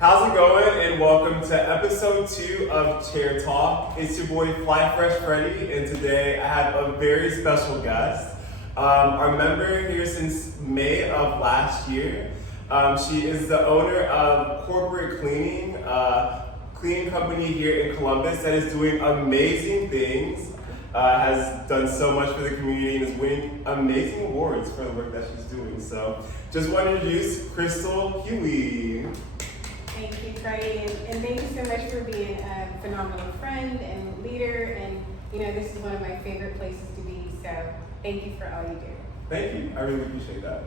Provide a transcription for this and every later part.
How's it going? And welcome to episode 2 of Chair Talk. It's your boy Fly Fresh Freddy, and today I have a very special guest. Our member here since May of last year. She is the owner of Corporate Cleaning, cleaning company here in Columbus that is doing amazing things. Has done so much for the community and is winning amazing awards for the work that she's doing. So, just want to introduce Crystal Hughey. Thank you, Freddie, and thank you so much for being a phenomenal friend and leader. And this is one of my favorite places to be. So, thank you for all you do. Thank you. I really appreciate that.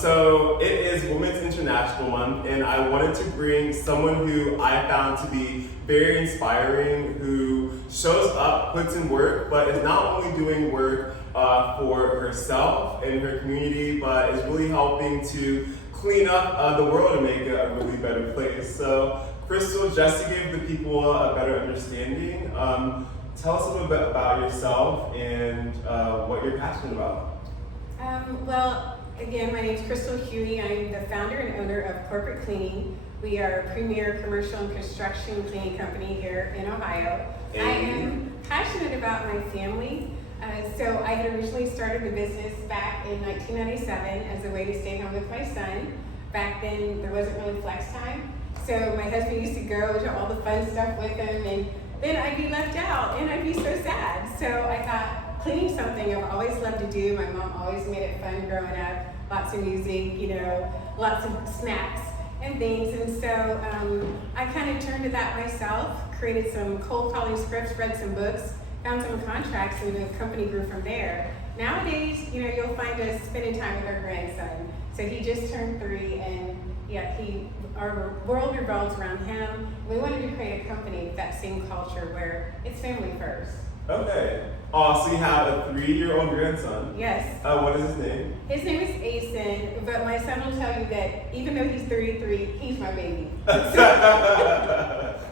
So it is Women's International Month, and I wanted to bring someone who I found to be very inspiring, who shows up, puts in work, but is not only doing work for herself and her community, but is really helping to clean up the world and make it a really better place. So Crystal, just to give the people a better understanding, tell us a little bit about yourself and what you're passionate about. Again, my name is Crystal Hughey. I'm the founder and owner of Corporate Cleaning. We are a premier commercial and construction cleaning company here in Ohio. Hey. I am passionate about my family. So I had originally started the business back in 1997 as a way to stay home with my son. Back then, there wasn't really flex time. So my husband used to go to all the fun stuff with him, and then I'd be left out, and I'd be so sad. So I thought, cleaning something I've always loved to do. My mom always made it fun growing up. Lots of music, lots of snacks and things. And so I kind of turned to that myself, created some cold calling scripts, read some books, found some contracts, and the company grew from there. Nowadays, you'll find us spending time with our grandson. So he just turned 3, and our world revolves around him. We wanted to create a company with that same culture where it's family first. Okay. Oh, so you have a 3-year-old grandson? Yes. What is his name? His name is Asen, but my son will tell you that even though he's 33, he's my baby.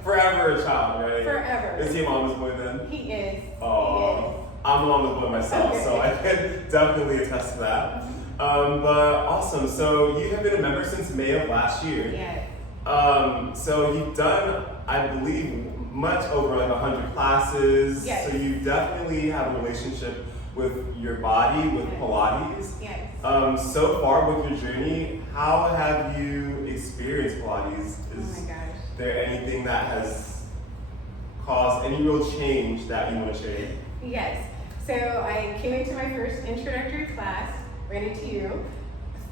Forever a child, right? Forever. Is he a mama's boy then? He is. Oh, I'm a mama's boy myself, Okay. so I can definitely attest to that. But awesome. So you have been a member since May of last year. Yes. So you've done, I believe, much over 100 classes. Yes. So you definitely have a relationship with your body, with Pilates. Yes. So far with your journey, how have you experienced Pilates? Oh my gosh. There anything that has caused any real change that you want to share? Yes. So I came into my first introductory class, ran into you,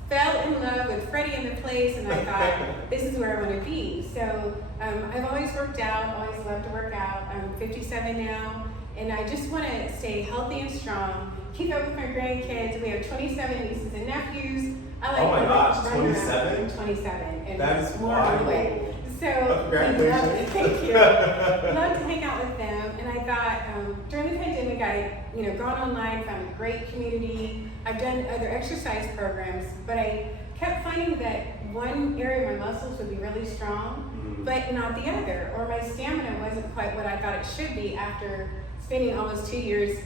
fell in love with Freddie in the place, and I thought, this is where I want to be. So I've always worked out, always loved to work out. I'm 57 now, and I just want to stay healthy and strong, keep up with my grandkids. We have 27 nieces and nephews. I like Oh my to gosh, run around. 27? 27, and That is more on the way. wild. So Congratulations. thank you. Love to hang out with them, and I thought during the pandemic, I gone online, found a great community. I've done other exercise programs, but I kept finding that one area of my muscles would be really strong, but not the other, or my stamina wasn't quite what I thought it should be after spending almost 2 years,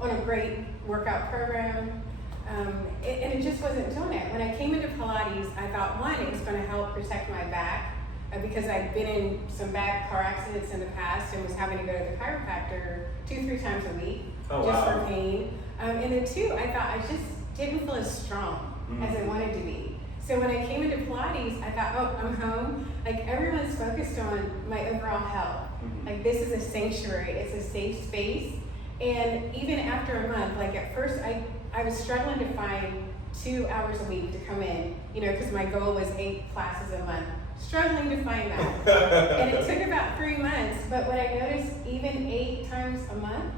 on a great workout program. And it just wasn't doing it. When I came into Pilates, I thought, one, it was going to help protect my back because I'd been in some bad car accidents in the past and was having to go to the chiropractor 2-3 times a week just for pain. And then 2, I thought I just didn't feel as strong as I wanted to be. So when I came into Pilates, I thought, oh, I'm home. Like everyone's focused on my overall health. Like this is a sanctuary, it's a safe space. And even after a month, like at first I was struggling to find 2 hours a week to come in, because my goal was 8 classes a month. Struggling to find that. And it took about 3 months, but what I noticed, even 8 times a month,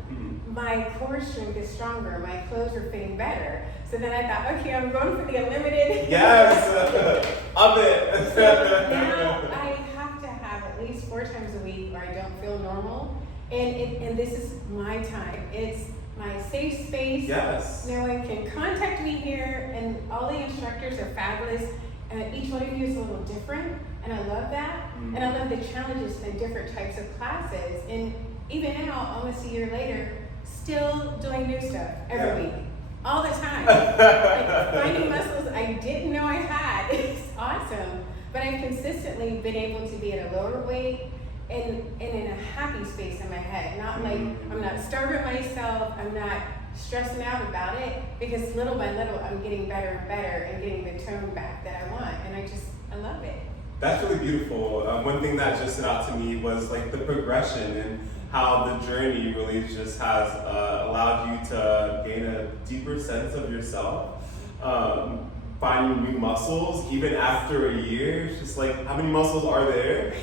my core strength is stronger, my clothes are fitting better. So then I thought, okay, I'm going for the unlimited. Yes, of it. So now I have to have at least 4 times a week where I don't feel normal. And this is my time. It's my safe space. Yes. No one can contact me here, and all the instructors are fabulous. Each one of you is a little different, and I love that. And I love the challenges and different types of classes. And even now, almost a year later, still doing new stuff every week, all the time. Like finding muscles I didn't know I had. It's awesome. but I've consistently been able to be at a lower weight and in a happy space in my head. Not like, I'm not starving myself, I'm not stressing out about it, because little by little I'm getting better and better and getting the tone back that I want, and I love it. That's really beautiful. One thing that just stood out to me was like the progression and how the journey really just has allowed you to gain a deeper sense of yourself. Finding new muscles, even after a year, it's just like, how many muscles are there?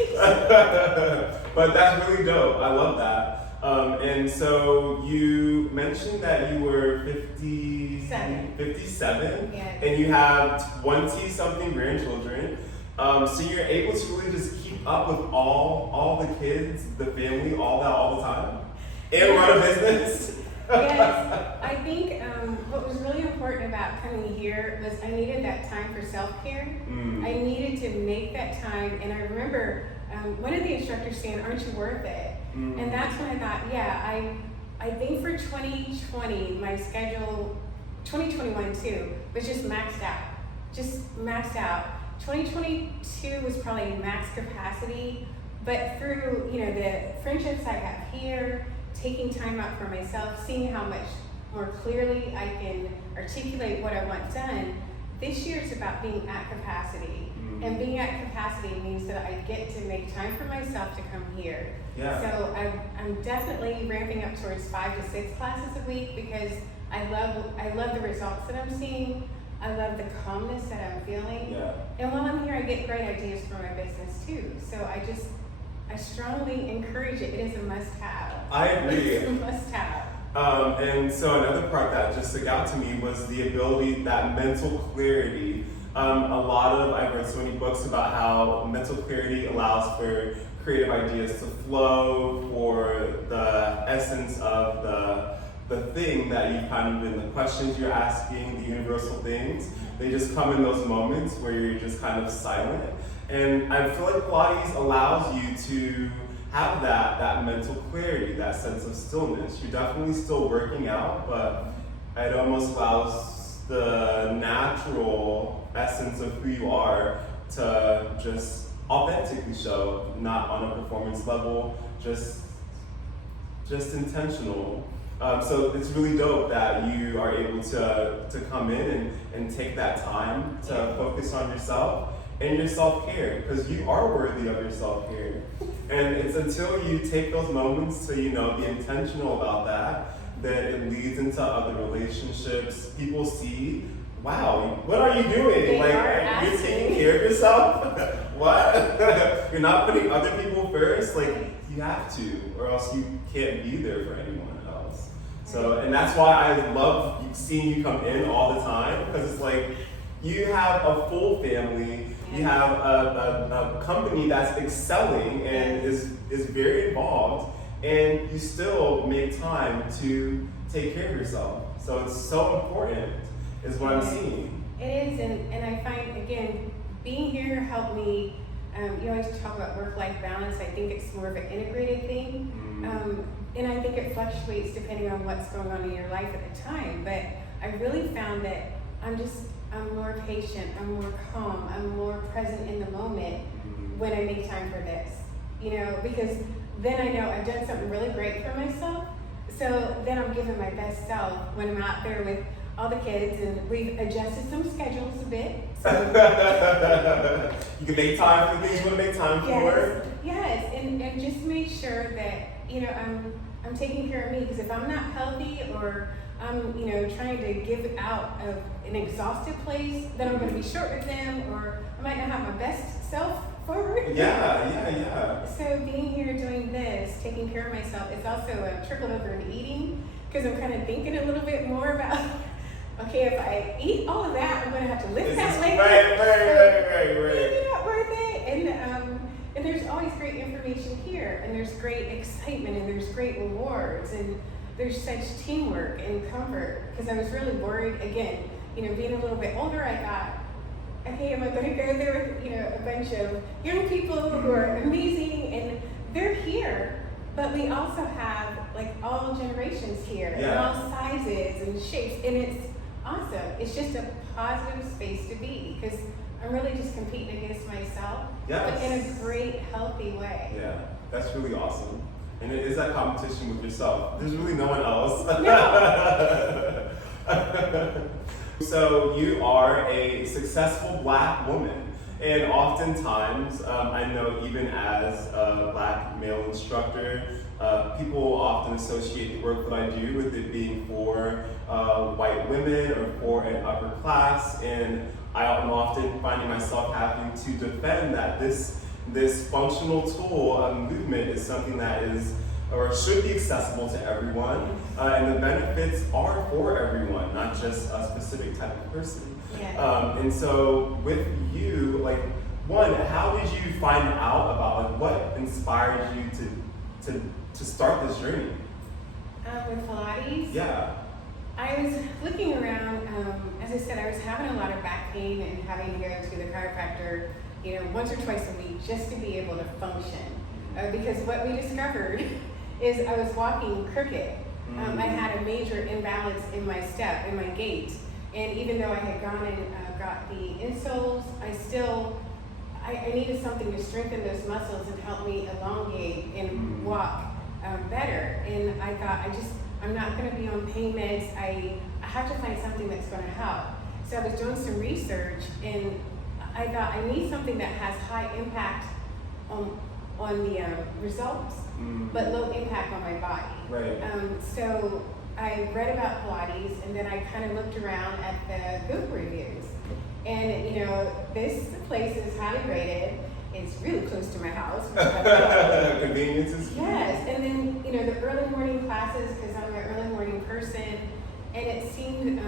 But that's really dope. I love that. And so you mentioned that you were 57, Yes. and you have 20-something grandchildren. So you're able to really just keep up with all the kids, the family, all that all the time, and run a business. Yes, I think what was really important about coming here was I needed that time for self-care. I needed to make that time, and I remember one of the instructors saying, "Aren't you worth it?" And that's when I thought, yeah, I think for 2020, my schedule, 2021 too, was just maxed out. 2022 was probably max capacity, but through, you know, the friendships I have here, taking time out for myself, seeing how much more clearly I can articulate what I want done, this year it's about being at capacity. And being at capacity means that I get to make time for myself to come here. Yeah. So I'm definitely ramping up towards 5 to 6 classes a week, because I love the results that I'm seeing. I love the calmness that I'm feeling. Yeah. And while I'm here, I get great ideas for my business too. So I strongly encourage it. It is a must-have. I agree. It's a must-have. And so another part that just stuck out to me was the ability, that mental clarity. I've read so many books about how mental clarity allows for creative ideas to flow, for the essence of the thing that you've kind of been, the questions you're asking, the universal things, they just come in those moments where you're just kind of silent. And I feel like Pilates allows you to have that mental clarity, that sense of stillness. You're definitely still working out, but it almost allows the natural essence of who you are to just authentically show, not on a performance level, just intentional. So it's really dope that you are able to come in and take that time to focus on yourself and your self-care, because you are worthy of your self-care. And it's until you take those moments to, be intentional about that it leads into other relationships. People see, wow, what are you doing? You're taking care of yourself? What? You're not putting other people first? You have to, or else you can't be there for anyone else. So, and that's why I love seeing you come in all the time, because it's like, you have a full family, you have a company that's excelling and is very involved, and you still make time to take care of yourself. So it's so important, is what I'm seeing. It is, and I find, again, being here helped me, you always talk about work-life balance. I think it's more of an integrated thing. And I think it fluctuates depending on what's going on in your life at the time. But I really found that I'm more patient, I'm more calm, I'm more present in the moment when I make time for this. Because then I know I've done something really great for myself. So then I'm giving my best self when I'm out there with all the kids, and we've adjusted some schedules a bit. So you can make time for things you want to make time for. Yes, and just make sure that I'm taking care of me, because if I'm not healthy, or I'm trying to give out of an exhausted place, then I'm going to be short with them, or I might not have my best self forward. Yeah. So being here doing this, taking care of myself, it's also trickled over in eating, because I'm kind of thinking a little bit more about, okay, if I eat all of that, I'm going to have to lift that weight. Right. Maybe not worth it. And there's always great information here, and there's great excitement, and there's great rewards, and there's such teamwork and comfort. Because I was really worried, again, being a little bit older, I thought, okay, am I going to go there with, a bunch of young people who are amazing, and they're here, but we also have all generations here, and all sizes and shapes, and it's awesome. It's just a positive space to be, because I'm really just competing against myself, Yes. but in a great, healthy way. Yeah, that's really awesome. And it is that competition with yourself. There's really no one else. No. So you are a successful Black woman. And oftentimes, I know even as a Black male instructor, people often associate the work that I do with it being for white women or for an upper class. And I'm often finding myself having to defend that this functional tool movement is something that is or should be accessible to everyone, and the benefits are for everyone, not just a specific type of person. Yeah. And so with you, like, one, how did you find out about, like, what inspired you to start this journey? With Pilates? Yeah. I was looking around, as I said, I was having a lot of back pain and having to go to the chiropractor, once or twice a week just to be able to function. Because what we discovered is I was walking crooked. I had a major imbalance in my step, in my gait. And even though I had gone and got the insoles, I needed something to strengthen those muscles and help me elongate and walk better. And I thought, I'm not going to be on pain meds. I have to find something that's going to help. So I was doing some research, and I thought I need something that has high impact on the results, but low impact on my body. Right. So I read about Pilates, and then I kind of looked around at the Google reviews. And this place is highly rated. It's really close to my house. Conveniences. Yes, and then the early morning classes, because I'm an early morning person, and it seemed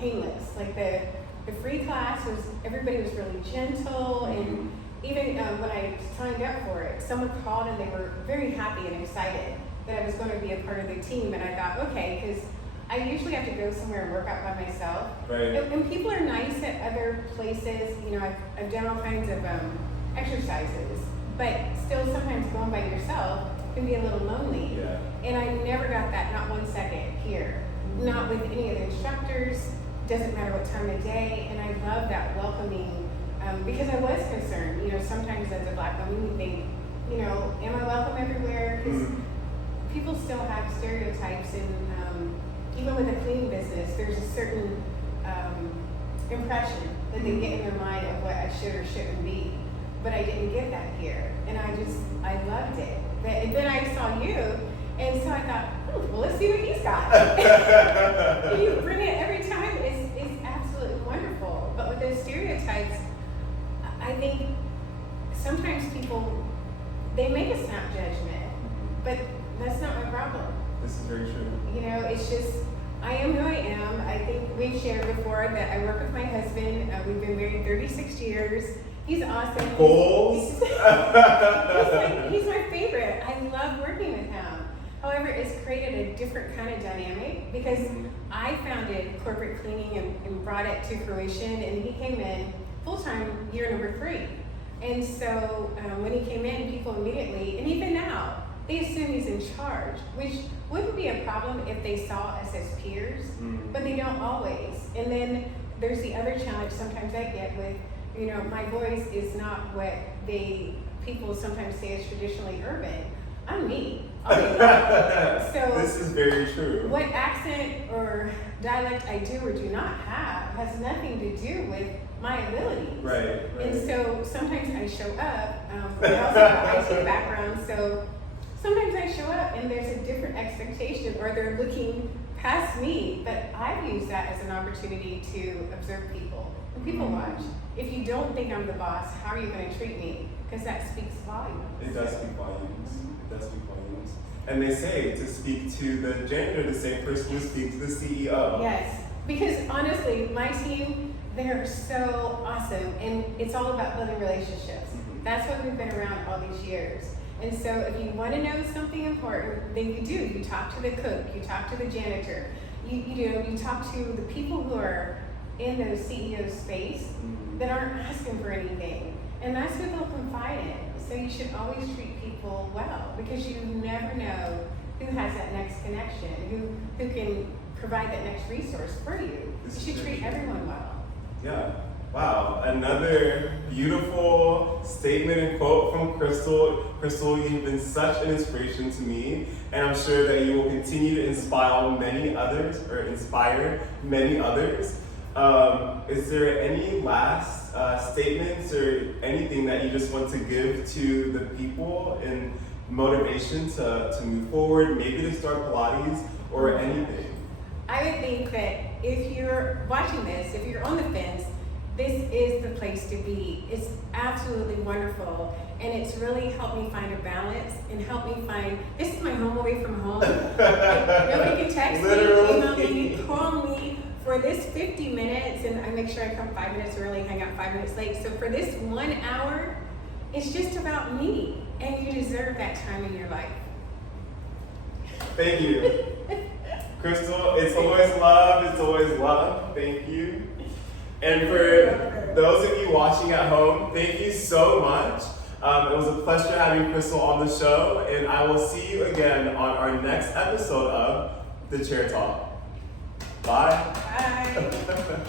painless. Like the free class everybody was really gentle, and even when I signed up for it, someone called and they were very happy and excited that I was going to be a part of the team. And I thought, okay, because I usually have to go somewhere and work out by myself. Right. And people are nice at other places. I've done all kinds of exercises, but still sometimes going by yourself can be a little lonely. Yeah. And I never got that, not 1 second here. Not with any of the instructors, doesn't matter what time of day. And I love that welcoming, because I was concerned, sometimes as a Black woman, you think, am I welcome everywhere? Because people still have stereotypes, and even with the cleaning business, there's a certain impression that they get in their mind of what I should or shouldn't be. But I didn't get that here, and I loved it. And then I saw you, and so I thought, well, let's see what he's got. You bring it every time. It's absolutely wonderful. But with those stereotypes, I think sometimes people, they make a snap judgment, but that's not my problem. This is very true. It's just, I am who I am. I think we've shared before that I work with my husband. We've been married 36 years. He's awesome. Goals? He's my favorite. I love working with him. However, it's created a different kind of dynamic because I founded corporate cleaning and brought it to fruition, and he came in full-time year number 3. And so when he came in, people immediately, and even now, they assume he's in charge, which wouldn't be a problem if they saw us as peers, but they don't always. And then there's the other challenge sometimes I get with, my voice is not what people sometimes say is traditionally urban. I'm me. So this is very true. what accent or dialect I do or do not have has nothing to do with my abilities. Right. And so sometimes I show up, I also have an IT background, so sometimes I show up and there's a different expectation, or they're looking past me, but I've used that as an opportunity to observe people. And people watch. If you don't think I'm the boss, how are you going to treat me? Because that speaks volumes. It does speak volumes. It does speak volumes. And they say to speak to the janitor, the same person who speaks to the CEO. Yes, because honestly, my team, they're so awesome, and it's all about building relationships. That's why we've been around all these years. And so if you want to know something important, then you do. You talk to the cook, you talk to the janitor, you talk to the people who are in the CEO space that aren't asking for anything. And that's who they'll confide in. So you should always treat people well, because you never know who has that next connection, who can provide that next resource for you. You should treat everyone well. Yeah. Wow, another beautiful statement and quote from Crystal. Crystal, you've been such an inspiration to me, and I'm sure that you will continue to inspire many others. Is there any last statements or anything that you just want to give to the people in motivation to move forward, maybe to start Pilates or anything? I would think that if you're watching this, if you're on the fence, this is the place to be. It's absolutely wonderful, and it's really helped me find a balance and helped me find, this is my home away from home. Nobody can text me, email me, call me for this 50 minutes, and I make sure I come 5 minutes early, hang out 5 minutes late. So for this 1 hour, it's just about me, and you deserve that time in your life. Thank you. Crystal, it's always love, it's always love. Thank you. And for those of you watching at home, thank you so much. It was a pleasure having Crystal on the show, and I will see you again on our next episode of The Chair Talk. Bye. Bye.